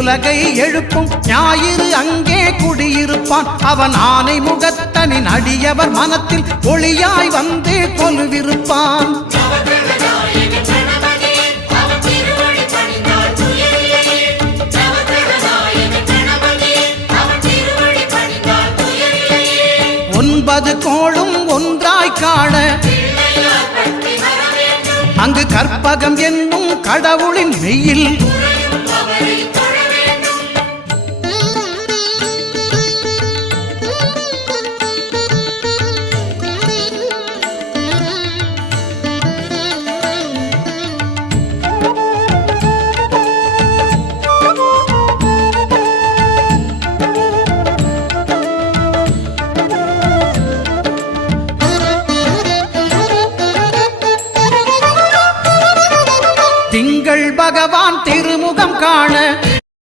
உலகை எழுப்பும் ஞாயிறு அங்கே குடியிருப்பான். அவன் ஆனை முகத்தனின் அடியவர் மனத்தில் ஒளியாய் வந்து கொலுவிருப்பான். ஒன்பது கோளும் ஒன்றாய் காண அங்கு கற்பகம் என்னும் கடவுளின் மெய்யில் திங்கள் பகவான் திருமுகம் காண